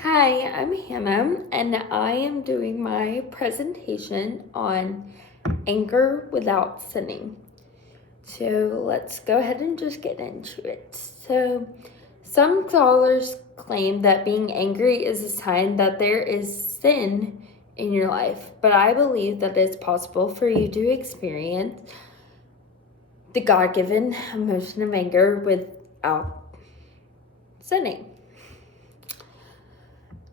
Hi, I'm Hannah, and I am doing my presentation on anger without sinning. So let's go ahead and just get into it. So, some scholars claim that being angry is a sign that there is sin in your life, but I believe that it's possible for you to experience the God given emotion of anger without sinning.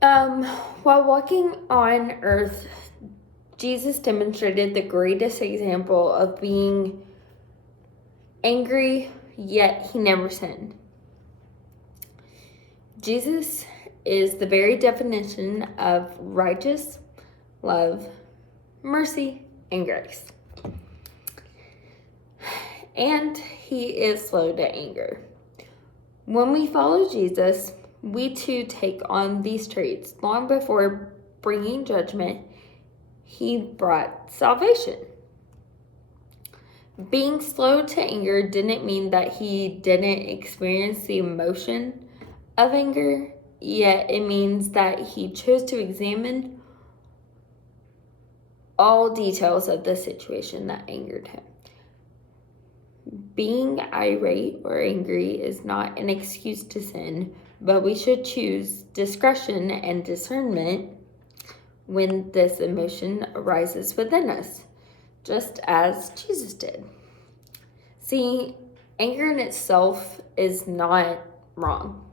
While walking on earth, Jesus demonstrated the greatest example of being angry, yet he never sinned. Jesus is the very definition of righteous love, mercy, and grace. And he is slow to anger. When we follow Jesus, we too take on these traits. Long before bringing judgment, he brought salvation. Being slow to anger didn't mean that he didn't experience the emotion of anger, yet it means that he chose to examine all details of the situation that angered him. Being irate or angry is not an excuse to sin, but we should choose discretion and discernment when this emotion arises within us, just as Jesus did. See, anger in itself is not wrong.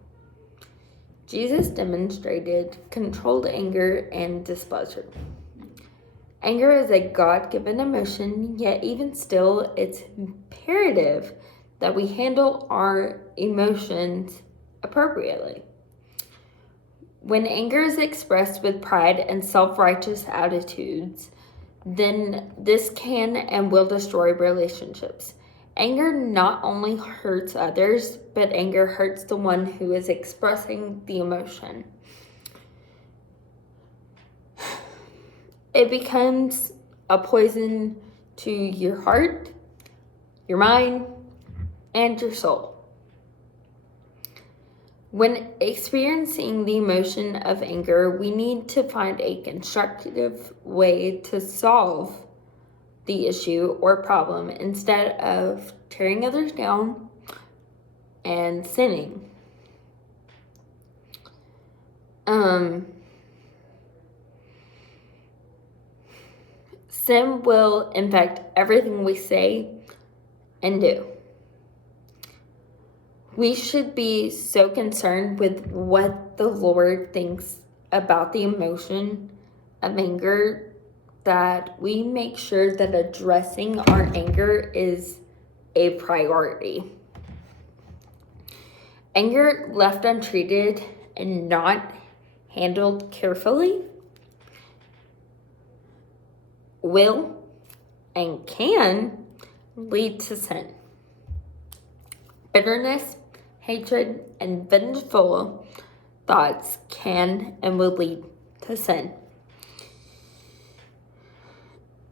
Jesus demonstrated controlled anger and displeasure. Anger is a God-given emotion, yet even still, it's imperative that we handle our emotions appropriately. When anger is expressed with pride and self-righteous attitudes, then this can and will destroy relationships. Anger not only hurts others, but anger hurts the one who is expressing the emotion. It becomes a poison to your heart, your mind, and your soul. When experiencing the emotion of anger, we need to find a constructive way to solve the issue or problem instead of tearing others down and sinning. Sin will infect everything we say and do. We should be so concerned with what the Lord thinks about the emotion of anger that we make sure that addressing our anger is a priority. Anger left untreated and not handled carefully will and can lead to sin. Bitterness, hatred, and vengeful thoughts can and will lead to sin.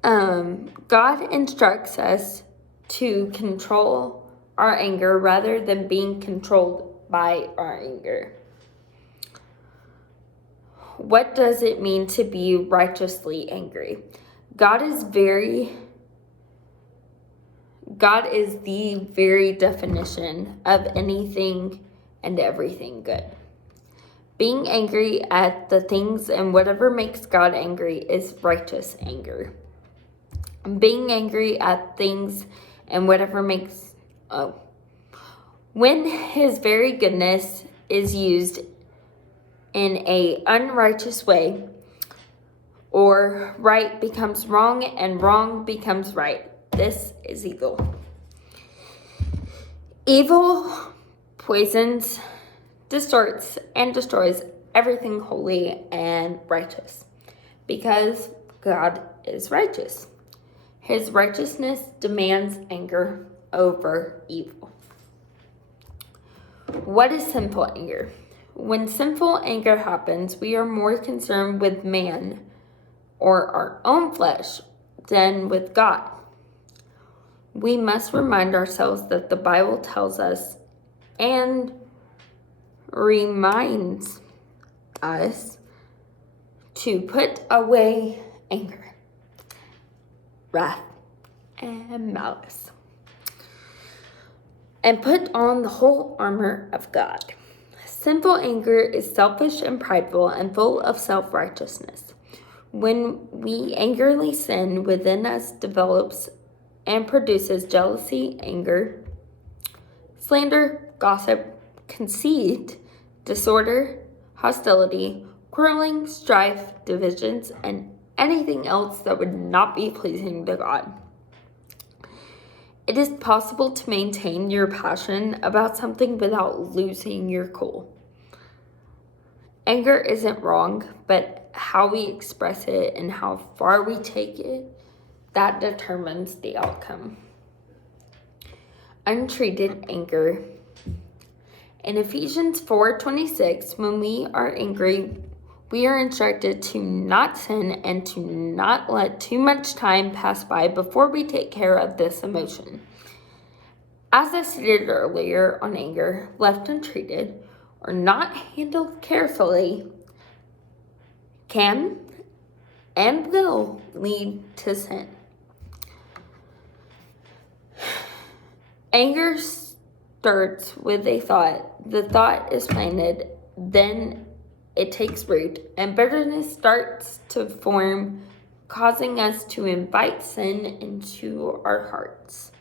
God instructs us to control our anger rather than being controlled by our anger. What does it mean to be righteously angry? God is the very definition of anything and everything good. Being angry at the things and whatever makes God angry is righteous anger. Being angry at things and whatever makes when his very goodness is used in a unrighteous way, or right becomes wrong and wrong becomes right, this is evil. Evil poisons, distorts, and destroys everything holy and righteous because God is righteous. His righteousness demands anger over evil. What is sinful anger? When sinful anger happens, we are more concerned with man or our own flesh than with God. We must remind ourselves that the Bible tells us and reminds us to put away anger, wrath, and malice, and put on the whole armor of God. Sinful anger is selfish and prideful and full of self-righteousness. When we angrily sin, within us develops and produces jealousy, anger, slander, gossip, conceit, disorder, hostility, quarreling, strife, divisions, and anything else that would not be pleasing to God. It is possible to maintain your passion about something without losing your cool. Anger isn't wrong, but how we express it and how far we take it, that determines the outcome. Untreated anger. In Ephesians 4:26, when we are angry, we are instructed to not sin and to not let too much time pass by before we take care of this emotion. As I stated earlier on anger, left untreated or not handled carefully can and will lead to sin. Anger starts with a thought. The thought is planted, then it takes root, and bitterness starts to form, causing us to invite sin into our hearts.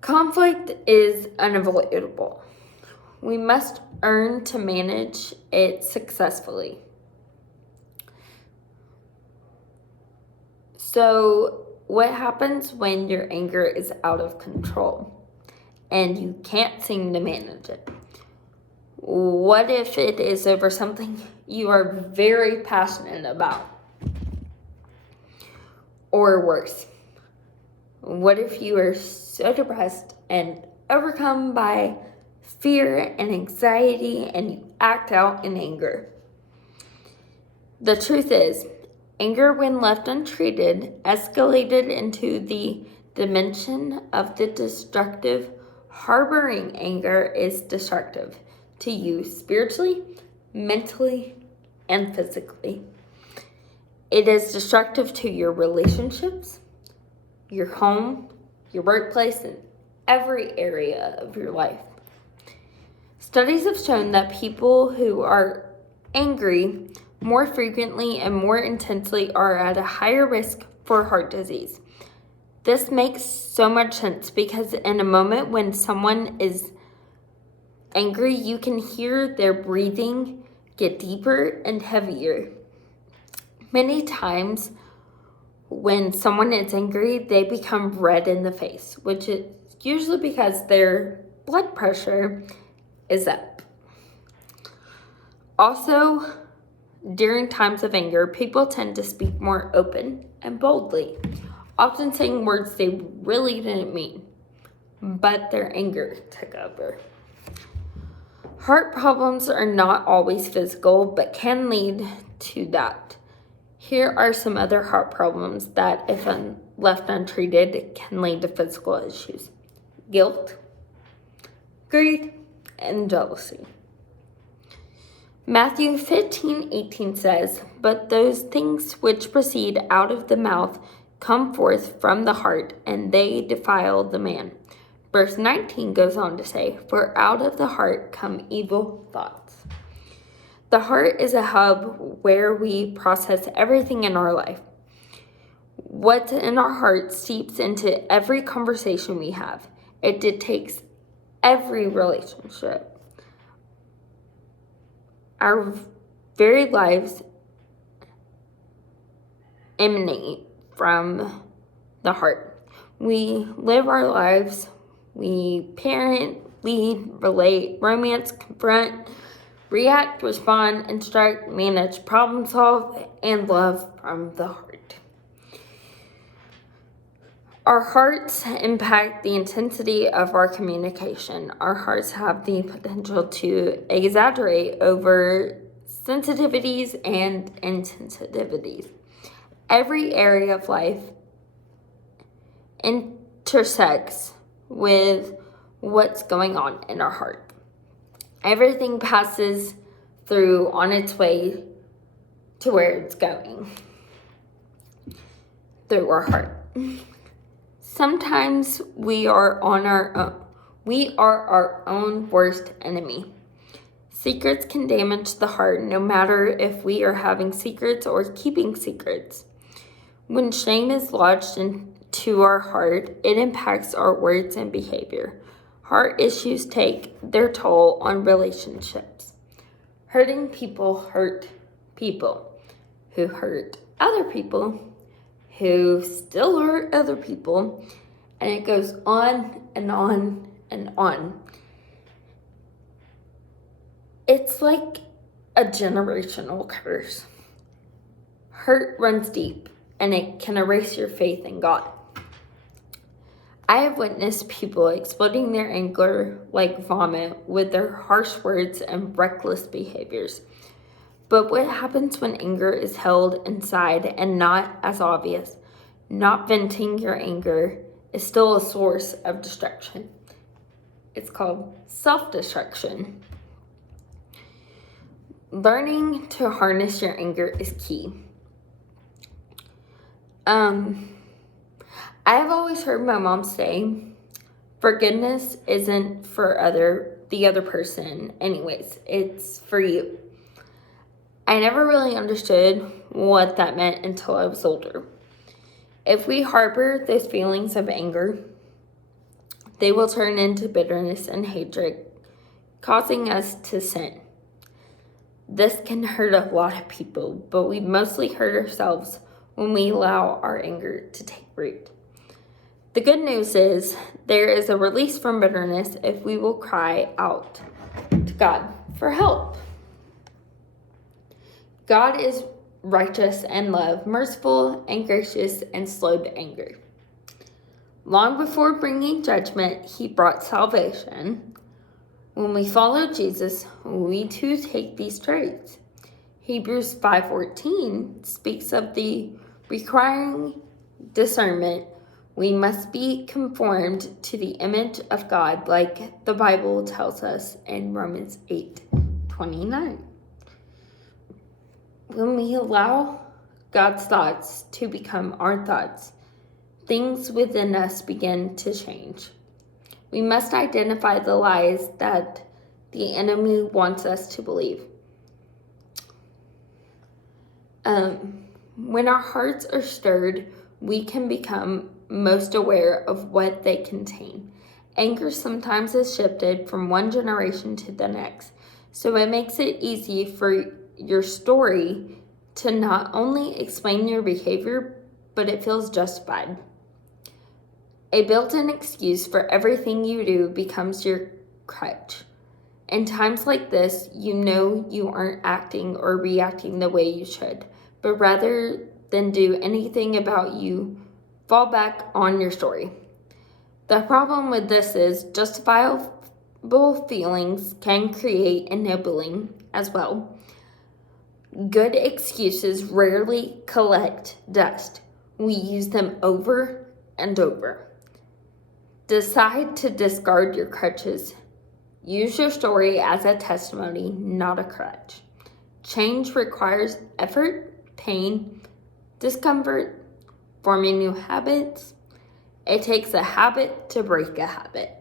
Conflict is unavoidable. We must learn to manage it successfully. So, what happens when your anger is out of control and you can't seem to manage it? What if it is over something you are very passionate about? Or worse, what if you are so depressed and overcome by fear and anxiety and you act out in anger? The truth is, anger, when left untreated, escalated into the dimension of the destructive. Harboring anger is destructive to you spiritually, mentally, and physically. It is destructive to your relationships, your home, your workplace, and every area of your life. Studies have shown that people who are angry more frequently and more intensely are at a higher risk for heart disease. This makes so much sense because in a moment when someone is angry, you can hear their breathing get deeper and heavier. Many times when someone is angry, they become red in the face, which is usually because their blood pressure is up. Also, during times of anger, people tend to speak more open and boldly, often saying words they really didn't mean, but their anger took over. Heart problems are not always physical, but can lead to that. Here are some other heart problems that, if left untreated, can lead to physical issues: guilt, greed, and jealousy. Matthew 15:18 says, "But those things which proceed out of the mouth come forth from the heart, and they defile the man." Verse 19 goes on to say, "For out of the heart come evil thoughts." The heart is a hub where we process everything in our life. What's in our heart seeps into every conversation we have. It dictates every relationship. Our very lives emanate from the heart. We live our lives, we parent, lead, relate, romance, confront, react, respond, instruct, manage, problem solve, and love from the heart. Our hearts impact the intensity of our communication. Our hearts have the potential to exaggerate over sensitivities and insensitivities. Every area of life intersects with what's going on in our heart. Everything passes through on its way to where it's going, through our heart. Sometimes we are our own worst enemy. Secrets can damage the heart, no matter if we are having secrets or keeping secrets. When shame is lodged into our heart, it impacts our words and behavior. Heart issues take their toll on relationships. Hurting people hurt people who hurt other people who still hurt other people, and it goes on and on and on. It's like a generational curse. Hurt runs deep, and it can erase your faith in God. I have witnessed people exploding their anger like vomit with their harsh words and reckless behaviors. But what happens when anger is held inside and not as obvious? Not venting your anger is still a source of destruction. It's called self-destruction. Learning to harness your anger is key. I've always heard my mom say, forgiveness isn't for the other person anyways, it's for you. I never really understood what that meant until I was older. If we harbor those feelings of anger, they will turn into bitterness and hatred, causing us to sin. This can hurt a lot of people, but we mostly hurt ourselves when we allow our anger to take root. The good news is there is a release from bitterness if we will cry out to God for help. God is righteous and love, merciful and gracious and slow to anger. Long before bringing judgment, he brought salvation. When we follow Jesus, we too take these traits. Hebrews 5:14 speaks of the requiring discernment. We must be conformed to the image of God, like the Bible tells us in Romans 8:29. When we allow God's thoughts to become our thoughts, things within us begin to change. We must identify the lies that the enemy wants us to believe. When our hearts are stirred, we can become most aware of what they contain. Anger sometimes is shifted from one generation to the next, so it makes it easy for your story to not only explain your behavior, but it feels justified. A built-in excuse for everything you do becomes your crutch. In times like this, you know you aren't acting or reacting the way you should, but rather than do anything about you, fall back on your story. The problem with this is justifiable feelings can create ennobling as well. Good excuses rarely collect dust. We use them over and over. Decide to discard your crutches. Use your story as a testimony, not a crutch. Change requires effort, pain, discomfort, forming new habits. It takes a habit to break a habit.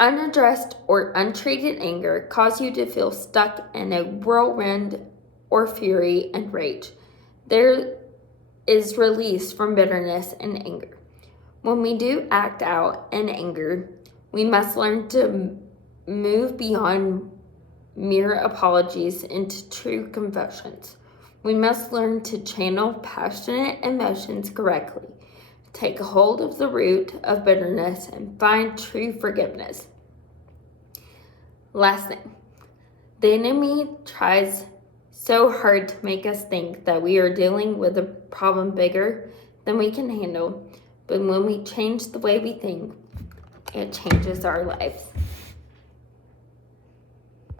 Unaddressed or untreated anger causes you to feel stuck in a whirlwind or fury and rage. There is release from bitterness and anger. When we do act out in anger, we must learn to move beyond mere apologies into true confessions. We must learn to channel passionate emotions correctly, take hold of the root of bitterness, and find true forgiveness. Last thing, the enemy tries so hard to make us think that we are dealing with a problem bigger than we can handle, but when we change the way we think, it changes our lives.